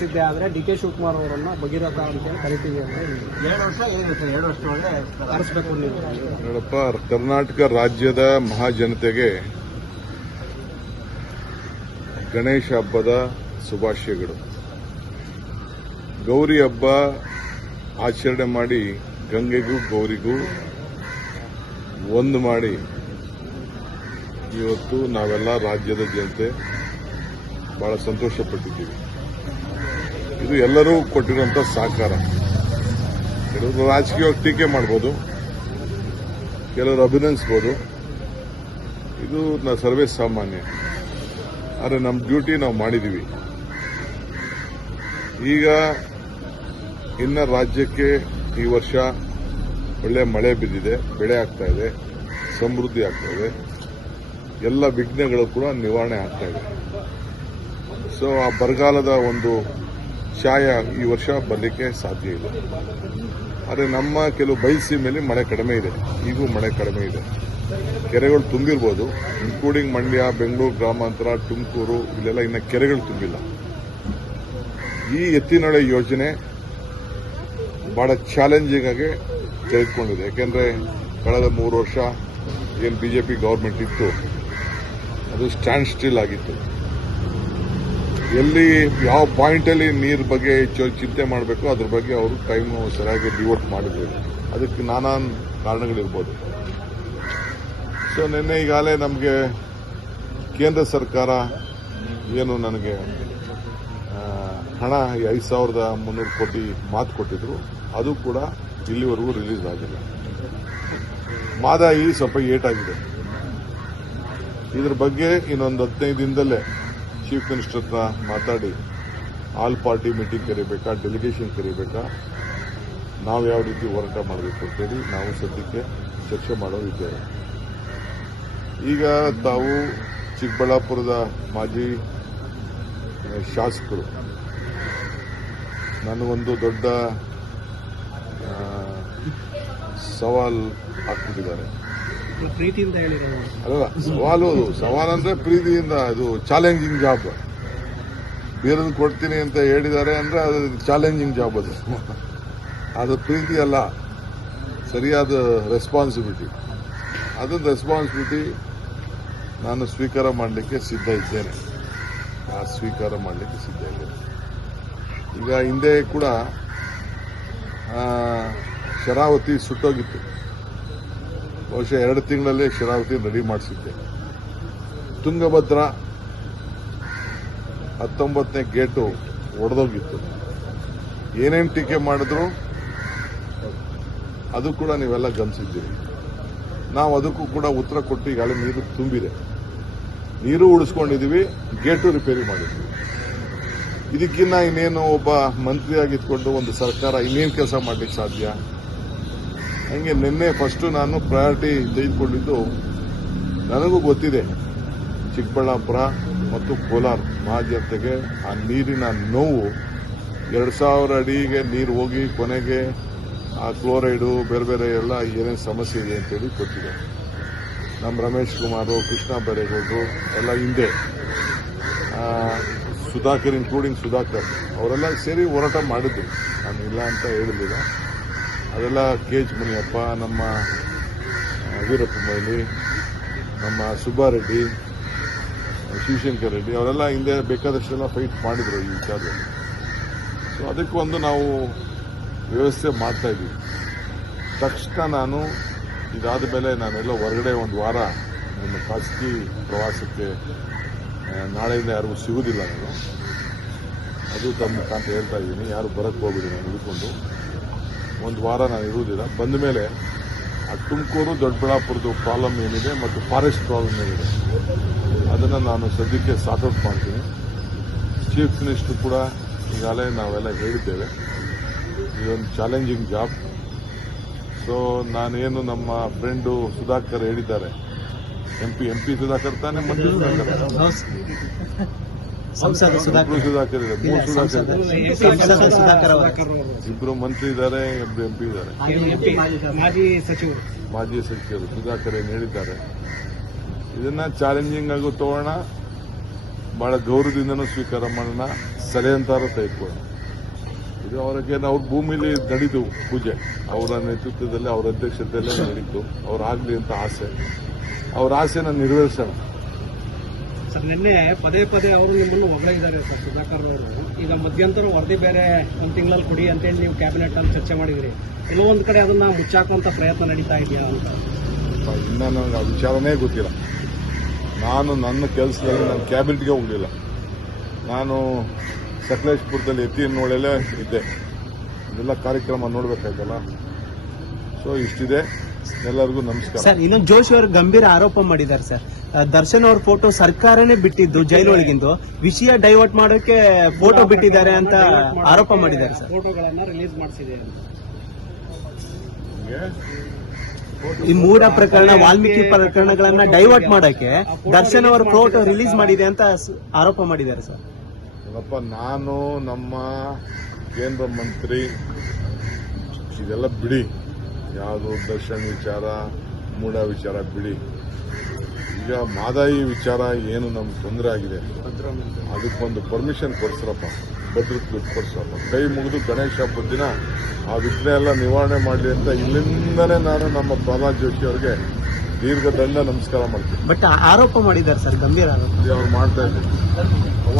ಸಿದ್ಧೆ ಆದ್ರೆ D K Shivakumar ಅವರನ್ನ ಭಗೀರಥ ಅಂತ ಕರಿತೀವಿ ಅಂತ ಎರಡು ವರ್ಷ ಏನು ಸರ್? ಎರಡು ವರ್ಷ ಒಳಗೆ ಆರಿಸ್ಬೇಕು ನೀವು. ನೋಡಪ್ಪ ಕರ್ನಾಟಕ ರಾಜ್ಯದ ಮಹಾಜನತೆಗೆ ಗಣೇಶ ಹಬ್ಬದ ಶುಭಾಶಯಗಳು. ಗೌರಿ ಹಬ್ಬ ಆಚರಣೆ ಮಾಡಿ ಗಂಗೆಗೂ ಗೌರಿಗೂ ಒಂದು ಮಾಡಿ ಇವತ್ತು ನಾವೆಲ್ಲ ರಾಜ್ಯದ ಜನತೆ ಬಹಳ ಸಂತೋಷ ಪಟ್ಟಿದ್ದೀವಿ ಇದು ಎಲ್ಲರೂ ಕೊಟ್ಟಿರುವಂತ ಸಹಕಾರ. ಕೆಲವರು ರಾಜಕೀಯವಾಗಿ ಟೀಕೆ ಮಾಡ್ಬೋದು, ಕೆಲವರು ಅಭಿನಂದಿಸ್ಬೋದು. ಇದು ನಾ ಸರ್ವೇ ಸಾಮಾನ್ಯ. ಆದರೆ ನಮ್ಮ ಡ್ಯೂಟಿ ನಾವು ಮಾಡಿದ್ದೀವಿ ಈಗ ಇನ್ನ ರಾಜ್ಯಕ್ಕೆ ಈ ವರ್ಷ ಒಳ್ಳೆ ಮಳೆ ಬಿದ್ದಿದೆ, ಬೆಳೆ ಆಗ್ತಾ ಇದೆ, ಸಮೃದ್ಧಿ ಆಗ್ತಾ ಇದೆ. ಎಲ್ಲ ವಿಘ್ನಗಳು ಕೂಡ ನಿವಾರಣೆ ಆಗ್ತಾ ಇದೆ. ಸೊ ಆ ಬರಗಾಲದ ಒಂದು ಛಾಯ ಈ ವರ್ಷ ಬರಲಿಕ್ಕೆ ಸಾಧ್ಯ ಇಲ್ಲ. ಆದರೆ ನಮ್ಮ ಕೆಲವು ಬಯಸಿ ಮೇಲೆ ಮಳೆ ಕಡಿಮೆ ಇದೆ. ಈಗೂ ಮಳೆ ಕಡಿಮೆ ಇದೆ. ಕೆರೆಗಳು ತುಂಬಿರ್ಬೋದು. ಇನ್ಕ್ಲೂಡಿಂಗ್ ಮಂಡ್ಯ, ಬೆಂಗಳೂರು ಗ್ರಾಮಾಂತರ, ತುಮಕೂರು, ಇಲ್ಲೆಲ್ಲ ಇನ್ನ ಕೆರೆಗಳು ತುಂಬಿಲ್ಲ. ಈ ಎತ್ತಿನೊಳೆ ಯೋಜನೆ ಬಹಳ ಚಾಲೆಂಜಿಂಗ್ ಆಗಿ ತೆಗೆದುಕೊಂಡಿದೆ. ಯಾಕೆಂದ್ರೆ ಕಳೆದ ಮೂರು ವರ್ಷ ಏನು ಬಿಜೆಪಿ ಗೌರ್ಮೆಂಟ್ ಇತ್ತು, ಅದು ಸ್ಟ್ಯಾಂಡ್ ಸ್ಟಿಲ್ ಆಗಿತ್ತು. ಎಲ್ಲಿ ಯಾವ ಪಾಯಿಂಟ್ ಅಲ್ಲಿ ನೀರ್ ಬಗ್ಗೆ ಚಿಂತೆ ಮಾಡಬೇಕು ಅದ್ರ ಬಗ್ಗೆ ಅವರು ಟೈಮ್ ಸರಿಯಾಗಿ ಡಿವೋಟ್ ಮಾಡಿದ್ರು. ಅದಕ್ಕೆ ನಾನಾ ಕಾರಣಗಳಿರ್ಬೋದು. ಸೊ ನಿನ್ನೆ ಈಗಾಗಲೇ ನಮಗೆ ಕೇಂದ್ರ ಸರ್ಕಾರ ಏನು ನನಗೆ ಹಣ ಐದು ಸಾವಿರದ ಮುನ್ನೂರು ಕೋಟಿ ಮಾತು ಕೊಟ್ಟಿದ್ರು. ಅದು ಕೂಡ ಇಲ್ಲಿವರೆಗೂ ರಿಲೀಸ್ ಆಗಿಲ್ಲ. ಮಾದಾಯಿ ಸ್ವಲ್ಪ ಏಟಾಗಿದೆ. ಇದ್ರ ಬಗ್ಗೆ ಇನ್ನೊಂದು ಹದಿನೈದು ದಿನದಲ್ಲೇ ಚೀಫ್ ಮಿನಿಸ್ಟರ್ ಹತ್ರ ಮಾತಾಡಿ ಆಲ್ ಪಾರ್ಟಿ ಮೀಟಿಂಗ್ ಕರಿಬೇಕಾ ಡೆಲಿಗೇಷನ್ ಕರಿಬೇಕಾ? ನಾವು ಯಾವ ರೀತಿ ಹೋರಾಟ ಮಾಡಬೇಕು ಅಂತೇಳಿ ನಾವು ಸದ್ಯಕ್ಕೆ ಚರ್ಚೆ ಮಾಡೋದಿದ್ದೇವೆ ಈಗ ತಾವು ಚಿಕ್ಕಬಳ್ಳಾಪುರದ ಮಾಜಿ ಶಾಸಕರು. ನನಗೊಂದು ದೊಡ್ಡ ಸವಾಲ್ ಹಾಕ್ಬಿಟ್ಟಿದ್ದಾರೆ ಅಲ್ಲ, ಸವಾಲು ಅದು. ಸವಾಲ್ ಪ್ರೀತಿಯಿಂದ, ಇದು ಚಾಲೆಂಜಿಂಗ್ ಜಾಬ್ ಬೇರೆದು ಕೊಡ್ತೀನಿ ಅಂತ ಹೇಳಿದ್ದಾರೆ ಅಂದ್ರೆ ಅದು ಚಾಲೆಂಜಿಂಗ್ ಜಾಬ್ ಅದು. ಅದು ಪ್ರೀತಿ ಅಲ್ಲ, ಸರಿಯಾದ ರೆಸ್ಪಾನ್ಸಿಬಿಲಿಟಿ ಅದೊಂದು ರೆಸ್ಪಾನ್ಸಿಬಿಲಿಟಿ ನಾನು ಸ್ವೀಕಾರ ಮಾಡಲಿಕ್ಕೆ ಸಿದ್ಧ ಇದ್ದೇನೆ. ಆ ಸ್ವೀಕಾರ ಮಾಡಲಿಕ್ಕೆ ಸಿದ್ಧ ಇದ್ದೇನೆ. ಈಗ ಹಿಂದೆ ಕೂಡ ಶರಾವತಿ ಸುಟ್ಟೋಗಿತ್ತು. ಬಹುಶಃ ಎರಡು ತಿಂಗಳಲ್ಲೇ ಶರಾವತಿ ರೆಡಿ ಮಾಡಿಸಿದ್ದೆ. ತುಂಗಭದ್ರಾ ಹತ್ತೊಂಬತ್ತನೇ ಗೇಟು ಒಡೆದೋಗಿತ್ತು. ಏನೇನು ಟೀಕೆ ಮಾಡಿದ್ರು? ಅದು ಕೂಡ ನೀವೆಲ್ಲ ಗಮನಿಸಿದ್ದೀರಿ. ನಾವು ಅದಕ್ಕೂ ಕೂಡ ಉತ್ತರ ಕೊಟ್ಟು ಈಗಾಗಲೇ ನೀರು ತುಂಬಿದೆ. ನೀರು ಉಳಿಸ್ಕೊಂಡಿದ್ದೀವಿ ಗೇಟು ರಿಪೇರಿ ಮಾಡಿದ್ವಿ. ಇದಕ್ಕಿನ್ನ ಇನ್ನೇನು ಒಬ್ಬ ಮಂತ್ರಿಯಾಗಿತ್ಕೊಂಡು ಒಂದು ಸರ್ಕಾರ ಇನ್ನೇನು ಕೆಲಸ ಮಾಡಲಿಕ್ಕೆ ಸಾಧ್ಯ? ಹಂಗೆ ನಿನ್ನೆ ಫಸ್ಟ್ ನಾನು ಪ್ರಯಾರಿಟಿ ತೆಗೆದುಕೊಂಡಿದ್ದು ನನಗೂ ಗೊತ್ತಿದೆ. ಚಿಕ್ಕಬಳ್ಳಾಪುರ ಮತ್ತು ಕೋಲಾರ ಮಹಾಜನತೆಗೆ ಆ ನೀರಿನ ನೋವು ಎರಡು ಸಾವಿರ ಅಡಿಗೆ ನೀರು ಹೋಗಿ ಕೊನೆಗೆ ಆ ಕ್ಲೋರೈಡು ಬೇರೆ ಬೇರೆ ಎಲ್ಲ ಏನೇನು ಸಮಸ್ಯೆ ಇದೆ ಅಂತೇಳಿ ಗೊತ್ತಿದೆ. ನಮ್ಮ ರಮೇಶ್ ಕುಮಾರು, ಕೃಷ್ಣ ಬೈರೇಗೌಡರು ಎಲ್ಲ ಹಿಂದೆ. ಸುಧಾಕರ್ ಇನ್ಕ್ಲೂಡಿಂಗ್ ಸುಧಾಕರ್, ಅವರೆಲ್ಲ ಸೇರಿ ಹೋರಾಟ ಮಾಡಿದ್ರು. ನಾನು ಇಲ್ಲ ಅಂತ ಹೇಳಿಲ್ಲ ಅದೆಲ್ಲ ಕೆ ಎಚ್ ಮುನಿಯಪ್ಪ, ನಮ್ಮ ವೀರಪ್ಪ ಮೊಯ್ಲಿ, ನಮ್ಮ ಸುಬ್ಬಾರೆಡ್ಡಿ, ಶಿವಶಂಕರ್ ರೆಡ್ಡಿ, ಅವರೆಲ್ಲ ಹಿಂದೆ ಬೇಕಾದಷ್ಟೆಲ್ಲ ಫೈಟ್ ಮಾಡಿದ್ರು ಈ ವಿಚಾರದಲ್ಲಿ. ಸೊ ಅದಕ್ಕೊಂದು ನಾವು ವ್ಯವಸ್ಥೆ ಮಾಡ್ತಾ ಇದ್ದೀವಿ. ತಕ್ಷಣ ನಾನು ಇದಾದ ಮೇಲೆ ನಾನೆಲ್ಲ ಹೊರಗಡೆ ಒಂದು ವಾರ ನನ್ನ ಖಾಸಗಿ ಪ್ರವಾಸಕ್ಕೆ ನಾಳೆಯಿಂದ ಯಾರಿಗೂ ಸಿಗುವುದಿಲ್ಲ ನಾನು. ಅದು ತಮ್ಮ ಕಾಂತ ಹೇಳ್ತಾ ಇದ್ದೀನಿ, ಯಾರು ಬರಕ್ಕೆ ಹೋಗ್ಬಿಡಿ ನಾನು ಹಿಡ್ಕೊಂಡು. ಒಂದು ವಾರ ನಾನು ಇರುವುದಿಲ್ಲ. ಬಂದ ಮೇಲೆ ಆ ತುಮಕೂರು ದೊಡ್ಡಬಳ್ಳಾಪುರದ ಪ್ರಾಬ್ಲಮ್ ಏನಿದೆ ಮತ್ತು ಫಾರೆಸ್ಟ್ ಪ್ರಾಬ್ಲಮ್ ಏನಿದೆ. ಅದನ್ನು ನಾನು ಸದ್ಯಕ್ಕೆ ಸಾರ್ಟ್ಔಟ್ ಮಾಡ್ತೀನಿ. ಚೀಫ್ ಮಿನಿಸ್ಟರ್ ಕೂಡ ಈಗಾಗಲೇ ನಾವೆಲ್ಲ ಹೇಳಿದ್ದೇವೆ. ಇದೊಂದು ಚಾಲೆಂಜಿಂಗ್ ಜಾಬ್ ಸೊ ನಾನೇನು ನಮ್ಮ ಫ್ರೆಂಡು ಸುಧಾಕರ್ ಹೇಳಿದ್ದಾರೆ. M P M P Sudhakar ತಾನೇ, ಮಂತ್ರಿ ಸುಧಾಕರ್? ಸಂಸದ ಸುಧಾಕರ್. ಇಬ್ರು ಸುಧಾಕರ್ ಇದೆ ಮೂರು ಸುಧಾಕರ್ ಇದೆ ಸಂಸದ ಸುಧಾಕರ್ ಅವರು. ಮಂತ್ರಿ ಇದ್ದಾರೆ ಎಂಪಿ ಎಂ ಇದ್ದಾರೆ. ಮಾಜಿ ಸಚಿವರು. ಮಾಜಿ ಸಚಿವರು. ಸುಧಾಕರ್ ಏನು ಹೇಳಿದ್ದಾರೆ? ಇದನ್ನ ಚಾಲೆಂಜಿಂಗ್ ಆಗು ತಗೋಣ ಬಹಳ ಗೌರವದಿಂದನೂ ಸ್ವೀಕಾರ ಮಾಡೋಣ ಸಲಹೆ ಅಂತಾರು ತೆಗೆದುಕೊಳ್ಳೋಣ. ಇದು ಅವರಿಗೆ ಅವ್ರ ಭೂಮಿಲಿ ನಡೀತು ಪೂಜೆ. ಅವರ ನೇತೃತ್ವದಲ್ಲಿ ಅವರ ಅಧ್ಯಕ್ಷತೆಯಲ್ಲೇ ನಡೀತು ಅವ್ರಾಗ್ಲಿ ಅಂತ ಆಸೆ. ಅವ್ರ ಆಸೆನ ನೆರವೇರಿಸೋಣ. ಸರ್, ನಿನ್ನೆ ಪದೇ ಪದೇ ಅವರು ನಿಮ್ಮನ್ನು ಹೊಗಳಿದ್ದಾರೆ ಸರ್, ಸುಧಾಕರ್ ಅವರು. ಈಗ ಮಧ್ಯಂತರ ವರದಿ ಬೇರೆ ಒಂದು ತಿಂಗಳಲ್ಲಿ ಕೊಡಿ ಅಂತೇಳಿ ನೀವು ಕ್ಯಾಬಿನೆಟ್ ಅಲ್ಲಿ ಚರ್ಚೆ ಮಾಡಿದ್ರಿ. ಒಂದ್ ಕಡೆ ಅದನ್ನ ಮುಚ್ಚಾಕುವಂತ ಪ್ರಯತ್ನ ನಡೀತಾ ಇದೆಯಾ ಅಂತ? ಇನ್ನ ನನಗೆ ಆ ವಿಚಾರನೇ ಗೊತ್ತಿಲ್ಲ. ನಾನು ನನ್ನ ಕೆಲಸದಲ್ಲಿ ನಾನು ಕ್ಯಾಬಿನೆಟ್ಗೆ ಹೋಗಲಿಲ್ಲ. ನಾನು ಸಕಲೇಶ್ಪುರದಲ್ಲಿ ಎತ್ತಿನೊಳೆಯಲ್ಲೇ ಇದ್ದೆ. ಇದೆಲ್ಲ ಕಾರ್ಯಕ್ರಮ ನೋಡಬೇಕಾಯ್ತಲ್ಲ? ಸೊ ಇಷ್ಟಿದೆ. ಎಲ್ಲರಿಗೂ ನಮಸ್ಕಾರ. ಸರ್ ಇನ್ನೊಂದು ಜೋಶಿ ಅವರು ಗಂಭೀರ ಆರೋಪ ಮಾಡಿದ್ದಾರೆ ಸರ್. ದರ್ಶನ್ ಅವ್ರ ಫೋಟೋ ಸರ್ಕಾರನೇ ಬಿಟ್ಟಿದ್ದು ಜೈಲೊಳಗಿಂದು. ವಿಷಯ ಡೈವರ್ಟ್ ಮಾಡೋಕೆ ಫೋಟೋ ಬಿಟ್ಟಿದ್ದಾರೆ ಅಂತ ಆರೋಪ ಮಾಡಿದ್ದಾರೆ ಸರ್. ಫೋಟೋಗಳನ್ನ ರಿಲೀಸ್ ಮಾಡಿಸಿದೆ ಅಂತ. ಈ ಮೂರ ಪ್ರಕರಣ ವಾಲ್ಮೀಕಿ ಪ್ರಕರಣಗಳನ್ನ ಡೈವರ್ಟ್ ಮಾಡೋಕೆ ದರ್ಶನ್ ಅವರ ಫೋಟೋ ರಿಲೀಸ್ ಮಾಡಿದೆ ಅಂತ ಸ್- ಆರೋಪ ಮಾಡಿದ್ದಾರೆ ಸರ್. ಅಪ್ಪ ನಾನು ನಮ್ಮ ಕೇಂದ್ರ ಮಂತ್ರಿ ಇದೆಲ್ಲ ಬಿಡಿ. ಯಾವುದು ದರ್ಶನ್ ವಿಚಾರ ಮೂಡ ವಿಚಾರ ಬಿಡಿ. ಈಗ ಮಾದಾಯಿ ವಿಚಾರ ಏನು ನಮ್ಗೆ ತೊಂದರೆ ಆಗಿದೆ? ಅದಕ್ಕೊಂದು ಪರ್ಮಿಷನ್ ಕೊಡ್ಸ್ರಪ್ಪ. ಭದ್ರತೆ ದುಡ್ಡು ಕೈ ಮುಗಿದು ಗಣೇಶ ಹಬ್ಬದ ದಿನ ಆ ವಿಘ್ನ ಎಲ್ಲ ನಿವಾರಣೆ ಮಾಡಲಿ ಅಂತ ಇಲ್ಲಿಂದಲೇ ನಾನು ನಮ್ಮ ಪ್ರಹ್ಲಾದ್ ಜೋಶಿ ಅವರಿಗೆ ದೀರ್ಘ ದಂಡ ನಮಸ್ಕಾರ ಮಾಡ್ತೀನಿ. ಬಟ್ ಆರೋಪ ಮಾಡಿದ್ದಾರೆ ಸರ್ ಗಂಭೀರ ಆರೋಪ. ಅವ್ರು ಮಾಡ್ತಾ ಇದ್ದೀನಿ